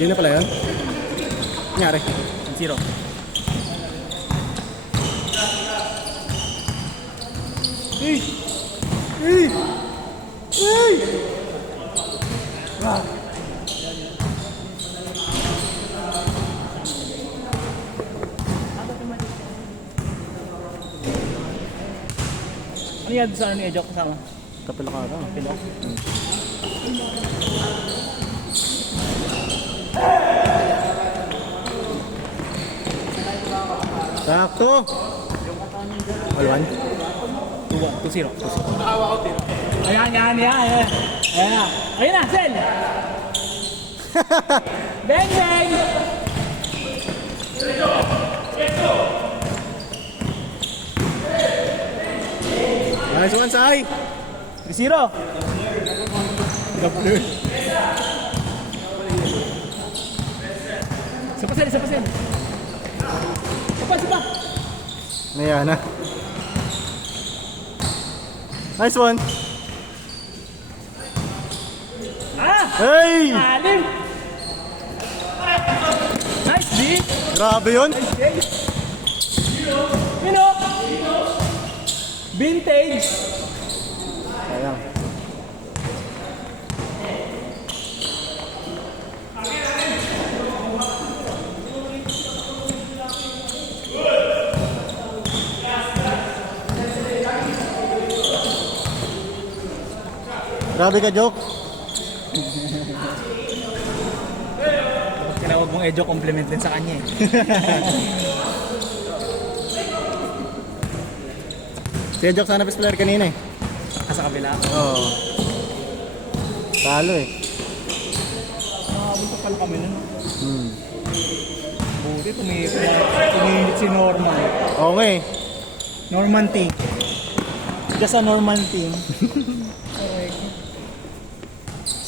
Yun na pala yun? Nangyari? 0. Ano yan sa ano ni Ejok kasama? Kapila ka na. Pilo? Sakto! Alwan? 2-0. Ayan. Ayan na, Sel! Bang, bang! Nice one, Sai! 3-0. Sapa, Sel. Sapa. Ayan na. Nice one! Hey! Alim! Nice, D! Grabe yun! Mino! Vintage! Sayang. Grabe ka, Jok. Kailangan mong Ejok compliment din sa kanya eh. Si Jok sana best player kanina eh. Sa kabila. Oo. Talo eh. Nakabunta pala kami nun. Hmm. Buti tumihit si Norman. Okay. Norman team. Just a normal team.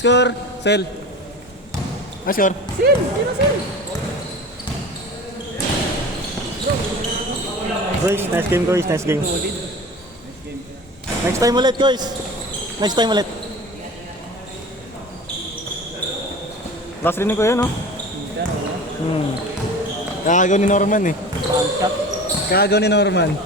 Score! Sel. Score. Sil! Sino Sil? Guys, nice game guys, nice game. Next time ulit guys. Next time ulit. Last rin ko yun, no? Kagaw ni Norman eh. Kagaw ni Norman.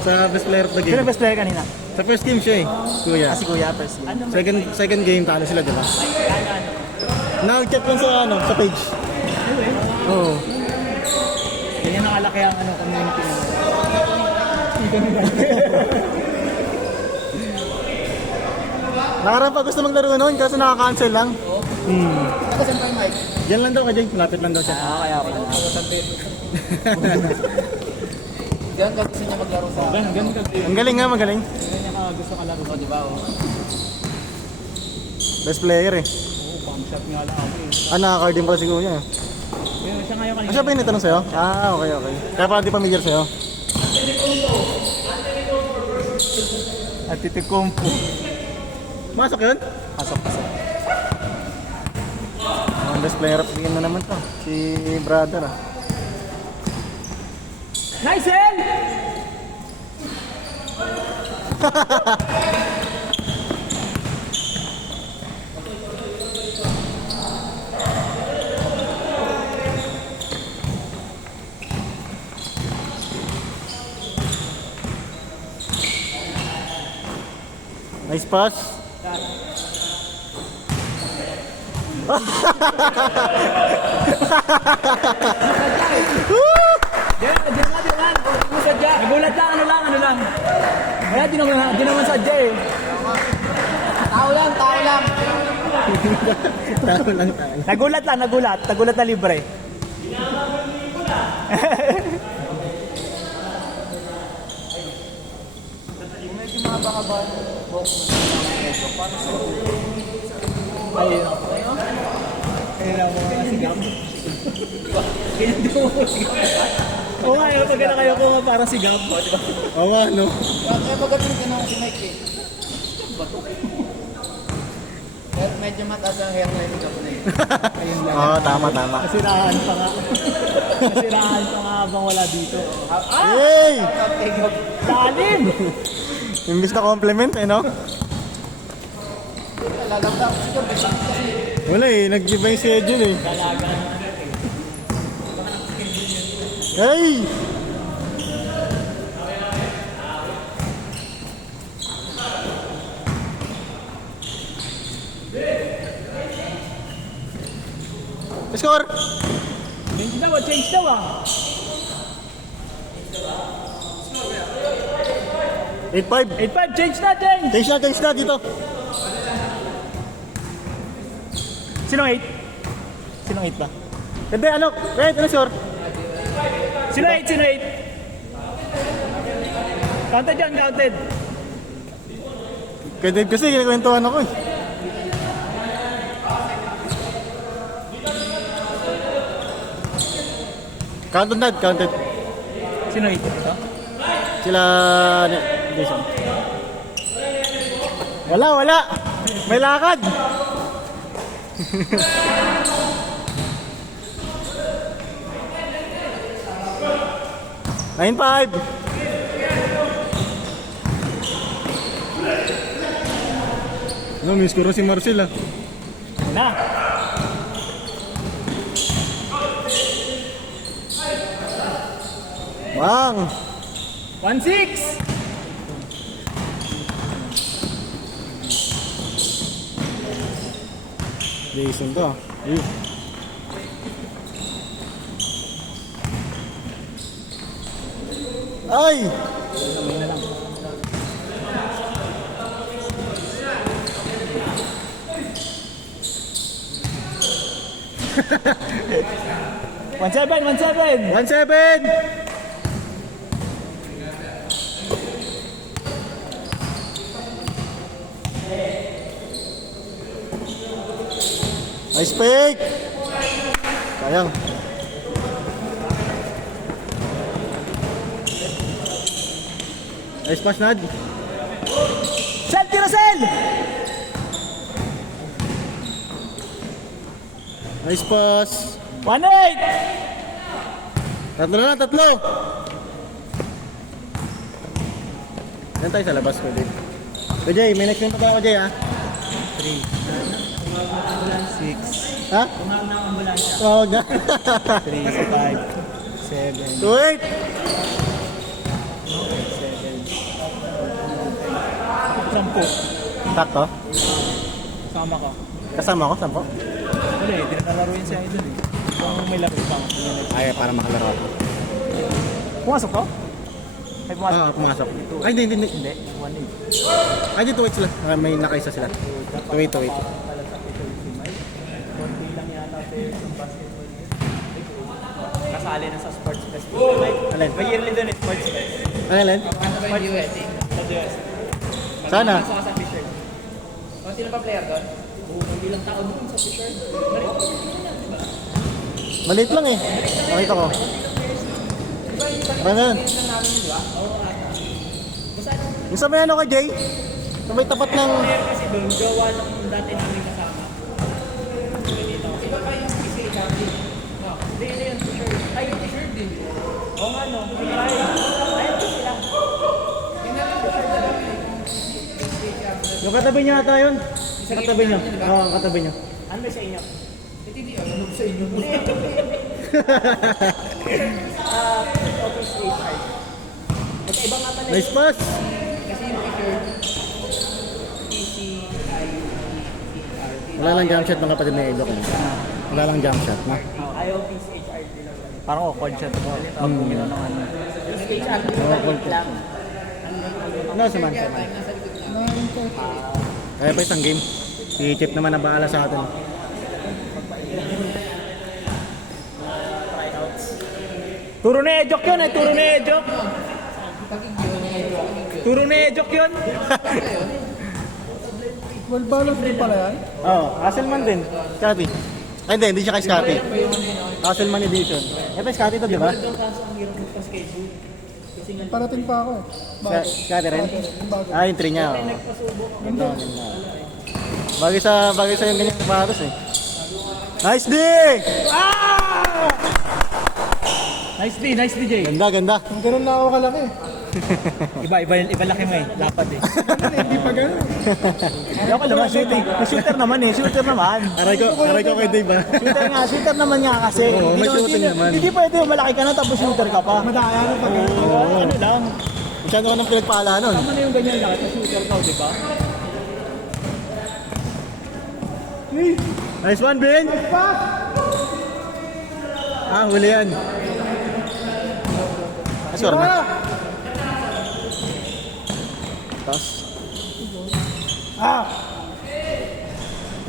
Sa best player of the game. Sino best player kanina? Sa first game siya eh. Kuya. Si Kuya, first game. Second game talo sila, diba? Nag-check lang sa sa page. Oo. Ganyan nakalaki ang community nila. Nakaraan pa gusto maglaro noon kasi nakaka-cancel lang. Nakasan pa yung mic? Diyan lang daw ka, Jake. Malapit lang daw siya. Kaya ako lang. Diyan ka gusto niya maglaro sa akin. Ganun ka. Ang galing nga, magaling. Ganyan niya ka gusto kalaro. O, diba? Best player eh. Oo, pang shot nga lang ako eh. Nakaka-card din pala si Kuya. Ganyan siya ngayon kanina. Siya ba yung natanong sa'yo? Okay. Kaya pala di familiar sa'yo. At Titikumpo. Masok yun? Pasok. Ang best player of the game na naman to. Si brother ah. Nice, El! Nice pass. Diyan. Sadya. Nagulat lang, ano lang. Kaya di naman sadya eh. Tao lang. Talo lang. Nagulat na libre. Medyo mabaka box ayun mo si Gab. Ganyan din mo si Gab. Oo nga, yung pagkala kayo ko nga parang si Gab. Diba? Oo nga, no? Kaya magaling ka na si Mike eh. Medyo mataas ang hairline ni Gab na eh. Ayun lang. Oo, tama. Nasiraan pa nga habang wala dito. Hey! Lalim! Imbis na compliment, eh, no? Lalabda ako siguro. Wala eh, nag-iba yung schedule eh. Hey! Score! Change daw ah. 8-5. 8-5, change na, change! Change na dito. Sinong 8? Sinong 8 ba? Hindi, ano? Wait, ano score? Sino 8? Sino 8? Counted yan, counted. Kaya Dave kasi, kinakwentuhan ako eh. Counted na, counted. Sino 8 ito? Sila... Jason. Wala. May lakad. Nine five. Ano, miss ko rin si Marcel ah. Na. Bang! 1-6. Jason to ah. Ayun. Ay! One seven. 1-7! Nice pick! Sayang. Nice pass, Nad. Sel, tira Sel! Nice pass. 1-8. Tatlo na lang, tatlo! Yan tayo sa labas ko, Dave. So, Jay, may next minute pa ako, Jay, ha? 6. Ha? Tumawag na ang ambulansya. Oo, na. 3, 5, 7, 2-8! 10. Takto? Sama ka. Kasama ako, sampo? Wala eh, di nakalaro yun siya idol eh. Kung may laro pa. Ay, para makalaro ako. Pumasok ko? Ay, pumasok. Pumasok. Ay, hindi. Hindi, 1-8. Ay, dito, wait sila. May nakaisa sila. 2-8. Konti lang yata pero sa basketball yun. Kasali na sa sports festival. Alin? May yearly doon eh, sports fest. Ano, Len? Ano ba yung USC? Sa US. Sana. Pasok ka sa Fisher. O, sino pa player doon? Hindi lang tao doon sa Fisher. Maliit lang eh. Makita ko. Ano yan? Yung sa may ano ka, Jay? Sa may tapat ng... Player kasi doon, gawa ng dati namin kasama. Iba pa yung PC Charlie. Hindi, hindi yun, Fisher. Ay, Fisher din. Oo nga no, may try. Ayun po sila. Yung katabi niya ata yun. Yung katabi niya. Oo, ang katabi niya. Ano ba sa inyo? Hindi, ano sa inyo? Office HR. Magkaiba nga pala Nice pass. Kasi yung picture, Wala lang jump shot ng kapatid ni Edo. Wala lang jump shot. Na. ayaw PCHR din lang. Parang awkward siya to. Tawag mo yun ng ano. PCHR din lang. No, saman. nasa likod na. Kaya pa isang game. Si Chip naman ang bahala sa atin. Turo na Ejok yun eh, turo na Ejok. Turo na Ejok yun. Well, balance din pala yan? Oo, Hasselman din. Scotty. Ay, hindi siya kay Scotty. Hasselman edition. Ito Scotty to, di ba? Parating pa ako eh. Scotty rin? Ah, yung 3 niya. Oh. Ito, ganda. Bagay sa yung ganyan sapatos eh. Nice D! Nice D, Jay. Ganda. Ang ganun na ako kalaki. Iba laki mo eh. Lapad eh. Hindi pa ganun. Ayoko naman shooting. Shooter naman eh. Shooter naman. Aray ko kay Dave ba? Shooter naman nga kasi. Oo, may Hindi- shooting hindi- naman. Hindi pwede yung malaki ka na tapos shooter ka pa. Madaya na pag ganun. Ano lang. Masyado ka nang pinagpala nun. Tama na yung ganyan laki na shooter ka, di ba? Nice one, Ben! Huli yan. Score na. Tapos.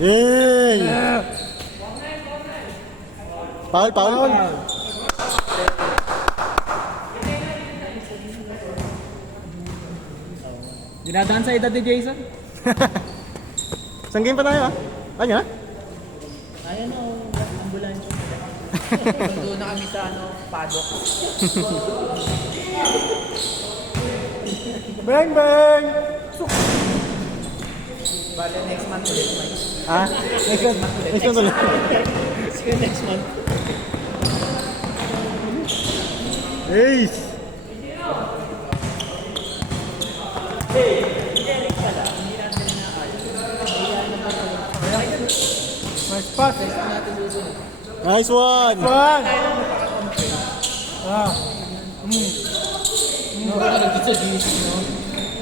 Yay! Foul. Dinadaan sa edad ni Jason. Isang game pa tayo, ah. Ano na? Ayan o, ambulansya. Doon na kami sa paddock. Bang, bang! Bale, next month ulit. Ah? Next one ulit. Sige, next month. Ace! Nice pass. Nice one! Bang! Gusto GC, no?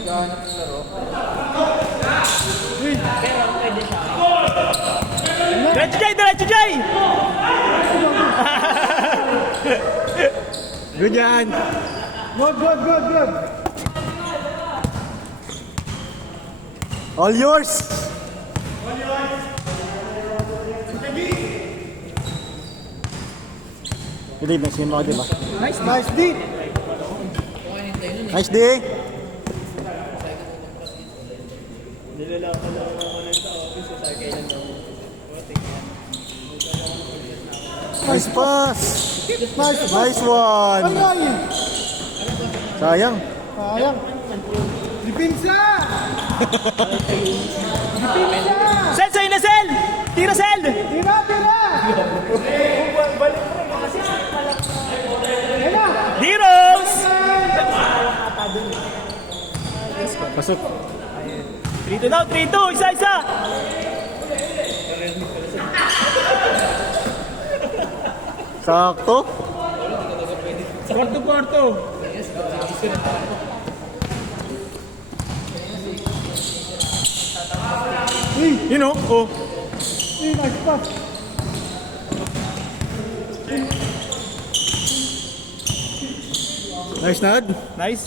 Gahanap ng laro. Pero pwede siya. Diretso Jay! Good yan! Good. All yours! Good day, next game ako, diba? Nice beat. Nice day! Nice pass! Nice one! Ay! Sayang! Sayang. Dipinsa! Sel, sa'yo na Sel! Tira Sel! Tira! Diros! Pasok! 3-2 daw, 3-2, isa-isa! Sakto! Kwarto. You know, oh! Nice pass. Nice nod! Nice.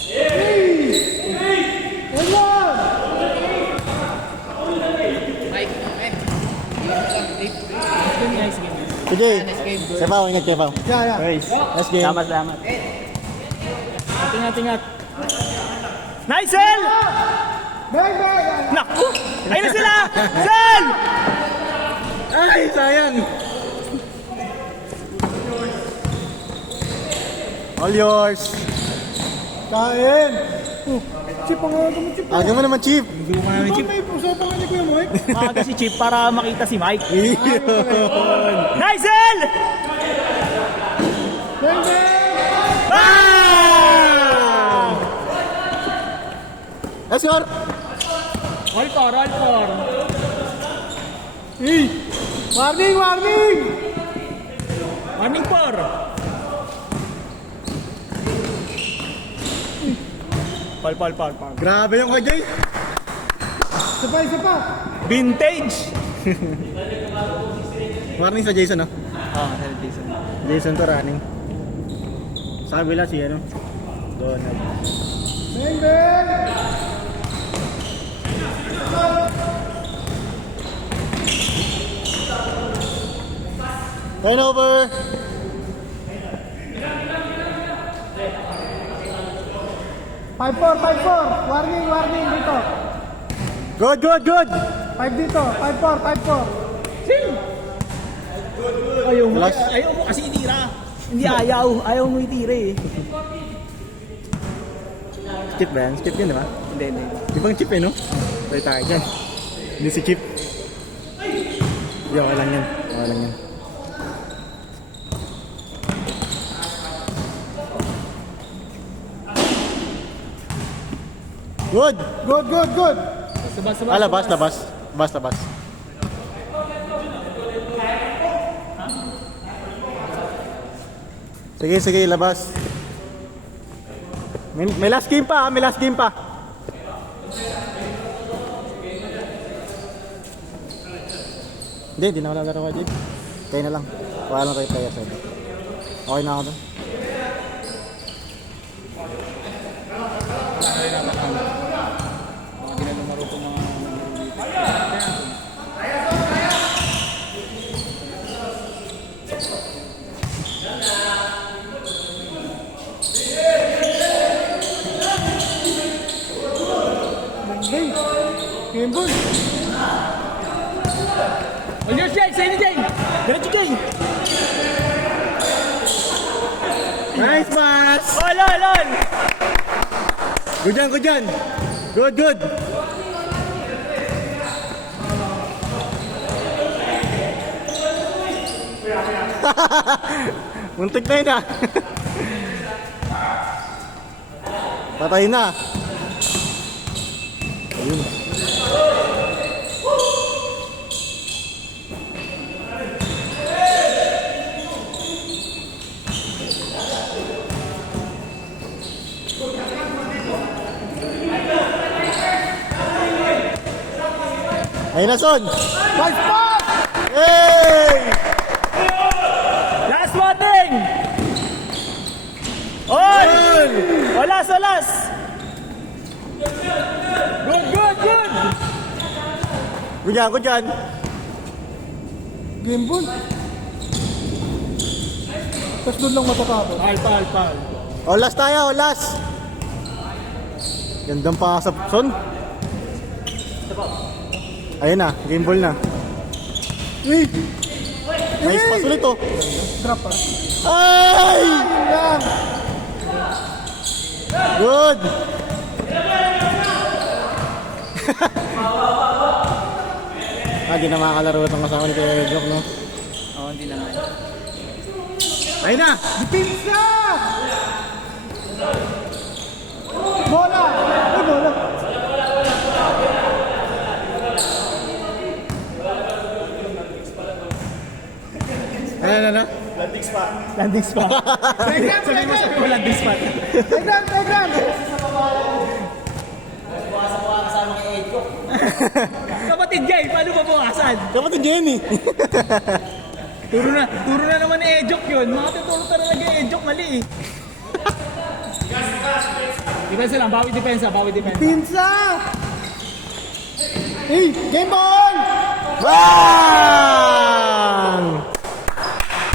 Mike, eh. Nice game. Sige! Nice game, good. Sabaw, ingat kayo, Pao. Yeah. Nice! Nice game! Salamat. Ingat. Nice, Sel! Bang! Naku! Ayun na sila! Sel! Ay, sayang! All yours! Kain! Chip ang mga chip. Aga mo naman, Chief! Hindi mo namin Chip. May usapan ka ni Kuya Mike. Maaga si Chip para makita si Mike. Yun! Nice, Sel! Bang! Ah! Let's go! All four. Warning! Warning 4. Pal. Grabe yung kay Jay! Isa pa. Vintage! Warning sa Jason, no? Jason. Jason to running. Sa kabila si ano? Donald. Bang! Turnover! Five four. Warning dito. Good! 5 dito. 5-4. Ayaw mo Relax. kasi itira. Hindi ayaw mo itira eh. Skip ba yan? Skip yun, di ba? Hindi. Ibang chip eh, no? Pwede tayo dyan. Hindi si Chip. Hindi, okay lang yan. Good! Good, good, good. Ah, labas. Labas. Sige, labas. May last game pa, may last game pa. Hindi na wala laro ka, Jib. Kaya na lang. Wala lang kayo kaya sa okay na ako doon. Hey, game ball. All yours, Jay! Sa'yo ni Jay! Diretso, Jay! Nice pass! Lol! Good yan. Good. Muntik na yun ah. Patay na. Ayun. Ayun na, Son. Five spot! Hey! Last batting! On! Olas! Good! Good yan. Game ball. Tapos doon lang matatapos. Pal. Olas tayo, olas. Gandang pa sa Son. Ayun na, game ball na. Hey! Nice pass ulit oh. Drop pa. Ay! Yan! Good! Di na makakalaro itong kasama ni Kuya Edrock, no? Oo, hindi na nga. Ayun na! Pizza! Bola! Ay, bola. Ano? Landing spot. Sabi mo landing spot. Tegram! Kapatid Jay, paano ba bukasan? Kapatid Jenny! Turo na naman ni Ejok yun. Makatuturo talaga yung Ejok, mali eh. Depensa lang, bawi depensa. Pizza! Hey, game ball! Wow!